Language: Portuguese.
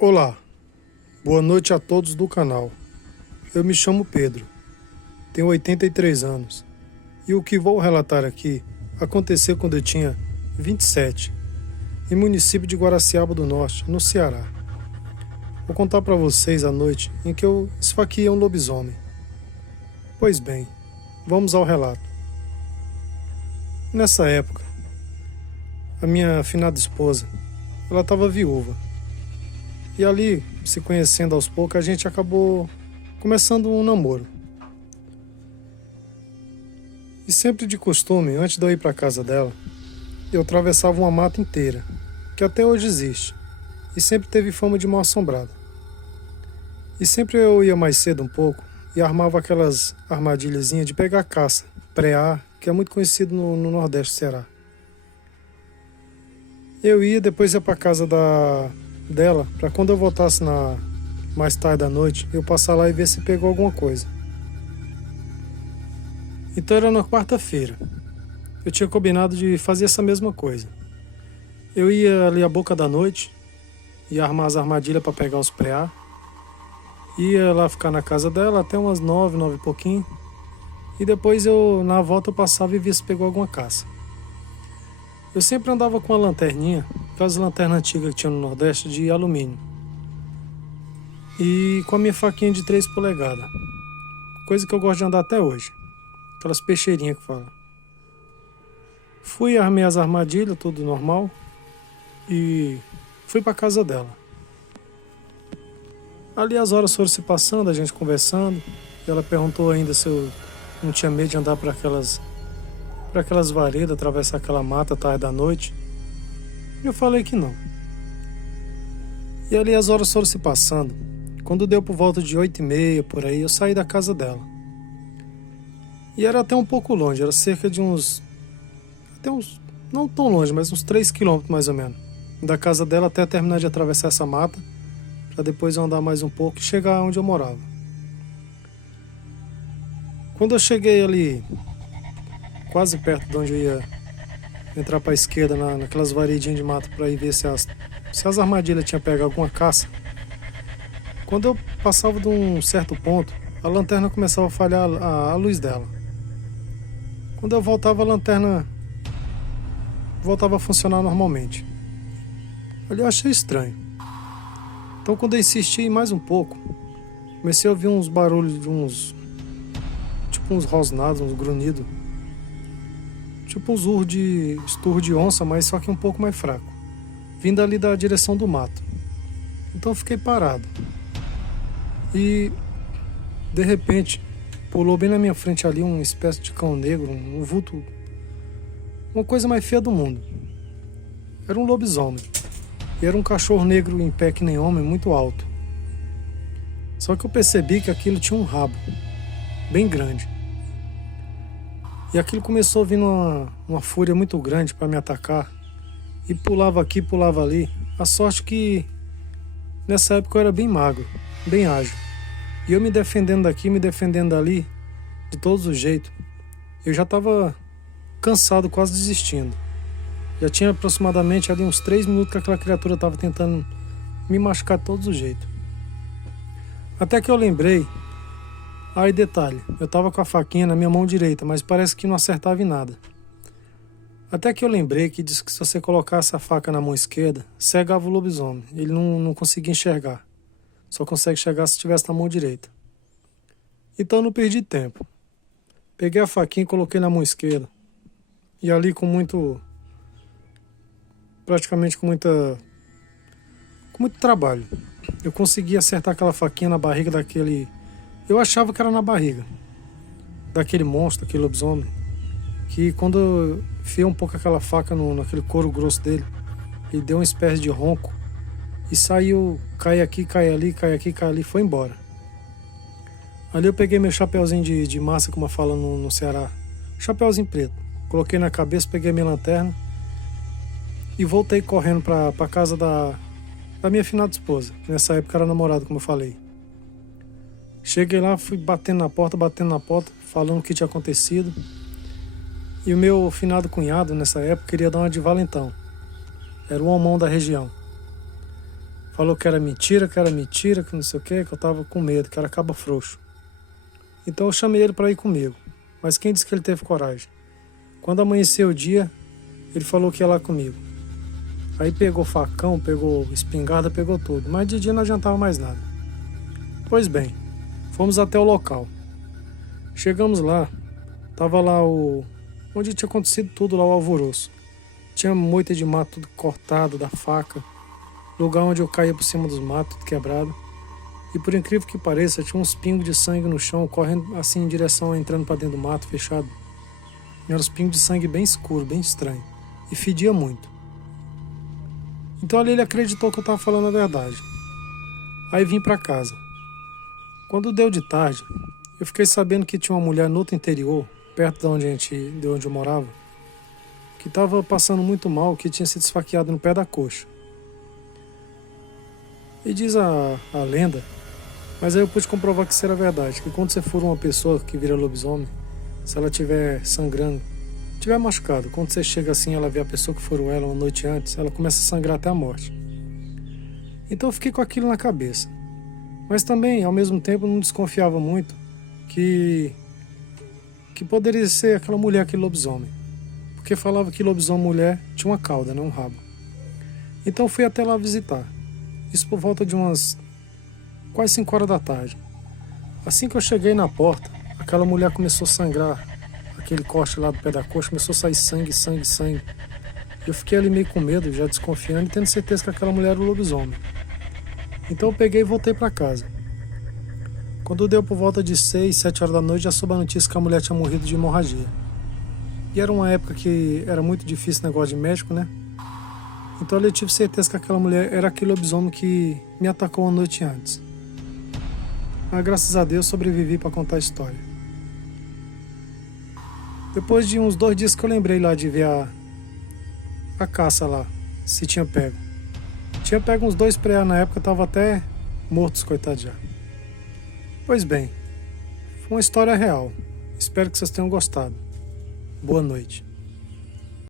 Olá, boa noite a todos do canal. Eu me chamo Pedro, tenho 83 anos e o que vou relatar aqui aconteceu quando eu tinha 27, em município de Guaraciaba do Norte, no Ceará. Vou contar para vocês a noite em que eu esfaqueei um lobisomem. Pois bem, vamos ao relato. Nessa época, a minha afinada esposa, ela estava viúva. E ali, se conhecendo aos poucos, a gente acabou começando um namoro. E sempre de costume, antes de eu ir para a casa dela, eu atravessava uma mata inteira, que até hoje existe, e sempre teve fama de mal-assombrada. E sempre eu ia mais cedo um pouco e armava aquelas armadilhazinhas de pegar caça, preá, que é muito conhecido no Nordeste do Ceará. Eu ia, depois ia para a casa dela, para quando eu voltasse mais tarde da noite, eu passar lá e ver se pegou alguma coisa. Então era na quarta-feira. Eu tinha combinado de fazer essa mesma coisa. Eu ia ali à boca da noite, ia armar as armadilhas para pegar os preá, ia lá ficar na casa dela até umas 9 e pouquinho, e depois na volta eu passava e via se pegou alguma caça. Eu sempre andava com uma lanterninha, aquelas lanternas antigas que tinha no Nordeste, de alumínio. E com a minha faquinha de 3 polegadas. Coisa que eu gosto de andar até hoje. Aquelas peixeirinhas que fala. Fui, armei as armadilhas, tudo normal. E fui pra casa dela. Ali as horas foram se passando, a gente conversando. Ela perguntou ainda se eu não tinha medo de andar por aquelas varedas, atravessar aquela mata tarde da noite. Eu falei que não. E ali as horas foram se passando. Quando deu por volta de 8h30, por aí, eu saí da casa dela. E era até um pouco longe, era cerca de não tão longe, mas uns 3 quilômetros mais ou menos. Da casa dela até terminar de atravessar essa mata, para depois eu andar mais um pouco e chegar onde eu morava. Quando eu cheguei ali, quase perto de onde eu ia entrar para a esquerda, naquelas varedinhas de mato para ir ver se as armadilhas tinham pego alguma caça. Quando eu passava de um certo ponto, a lanterna começava a falhar a luz dela. Quando eu voltava, a lanterna voltava a funcionar normalmente. Ali eu achei estranho. Então quando eu insisti mais um pouco, comecei a ouvir uns barulhos de tipo uns rosnados, uns grunhidos. Tipo um esturro de onça, mas só que um pouco mais fraco, vindo ali da direção do mato. Então eu fiquei parado. E, de repente, pulou bem na minha frente ali uma espécie de cão negro, um vulto, uma coisa mais feia do mundo. Era um lobisomem. E era um cachorro negro em pé que nem homem, muito alto. Só que eu percebi que aquilo tinha um rabo, bem grande. E aquilo começou a vir uma fúria muito grande para me atacar. E pulava aqui, pulava ali. A sorte que nessa época eu era bem magro, bem ágil. E eu me defendendo daqui, me defendendo dali, de todos os jeitos. Eu já estava cansado, quase desistindo. Já tinha aproximadamente ali uns 3 minutos que aquela criatura estava tentando me machucar de todos os jeitos. Até que eu lembrei. Aí detalhe, eu tava com a faquinha na minha mão direita, mas parece que não acertava em nada. Até que eu lembrei que disse que se você colocasse a faca na mão esquerda, cegava o lobisomem. Ele não conseguia enxergar. Só consegue enxergar se estivesse na mão direita. Então eu não perdi tempo. Peguei a faquinha e coloquei na mão esquerda. E ali com muito trabalho, eu consegui acertar aquela faquinha na barriga daquele... Eu achava que era na barriga daquele monstro, daquele lobisomem, que quando eu enfiei um pouco aquela faca naquele couro grosso dele, ele deu uma espécie de ronco e saiu, cai aqui, cai ali, cai aqui, cai ali, foi embora. Ali eu peguei meu chapeuzinho de massa, como fala no Ceará, chapeuzinho preto, coloquei na cabeça, peguei minha lanterna e voltei correndo para casa da minha afinada esposa, que nessa época era namorada, como eu falei. Cheguei lá, fui batendo na porta, falando o que tinha acontecido. E o meu finado cunhado, nessa época, queria dar uma de valentão. Era o homão da região. Falou que era mentira, que não sei o que eu tava com medo, que era caba frouxo. Então eu chamei ele para ir comigo, mas quem disse que ele teve coragem? Quando amanheceu o dia, ele falou que ia lá comigo. Aí pegou facão, pegou espingarda, pegou tudo, mas de dia não adiantava mais nada. Pois bem, fomos até o local. Chegamos lá, tava lá onde tinha acontecido tudo lá, o alvoroço. Tinha moita de mato tudo cortado da faca, lugar onde eu caía por cima dos matos, tudo quebrado. E por incrível que pareça, tinha uns pingos de sangue no chão, correndo assim em direção, entrando para dentro do mato, fechado. E eram uns pingos de sangue bem escuro, bem estranho. E fedia muito. Então ali ele acreditou que eu estava falando a verdade. Aí vim para casa. Quando deu de tarde, eu fiquei sabendo que tinha uma mulher no outro interior, perto de onde eu morava, que estava passando muito mal, que tinha sido esfaqueada no pé da coxa. E diz a lenda, mas aí eu pude comprovar que isso era verdade, que quando você for uma pessoa que vira lobisomem, se ela estiver sangrando, estiver machucado, quando você chega assim, ela vê a pessoa que furou ela uma noite antes, ela começa a sangrar até a morte. Então eu fiquei com aquilo na cabeça. Mas também, ao mesmo tempo, não desconfiava muito que poderia ser aquela mulher, aquele lobisomem. Porque falava que lobisomem mulher tinha uma cauda, não um rabo. Então eu fui até lá visitar. Isso por volta de umas quase 5 horas da tarde. Assim que eu cheguei na porta, aquela mulher começou a sangrar. Aquele corte lá do pé da coxa começou a sair sangue, sangue, sangue. Eu fiquei ali meio com medo, já desconfiando e tendo certeza que aquela mulher era o lobisomem. Então eu peguei e voltei para casa. Quando deu por volta de 6, 7 horas da noite, já soube a notícia que a mulher tinha morrido de hemorragia. E era uma época que era muito difícil o negócio de médico, né? Então eu tive certeza que aquela mulher era aquele lobisomem que me atacou uma noite antes. Mas graças a Deus sobrevivi para contar a história. Depois de uns 2 dias que eu lembrei lá de ver a caça lá, se tinha pego. Tinha pego uns 2 preá na época, tava até mortos, coitados já. Pois bem, foi uma história real. Espero que vocês tenham gostado. Boa noite.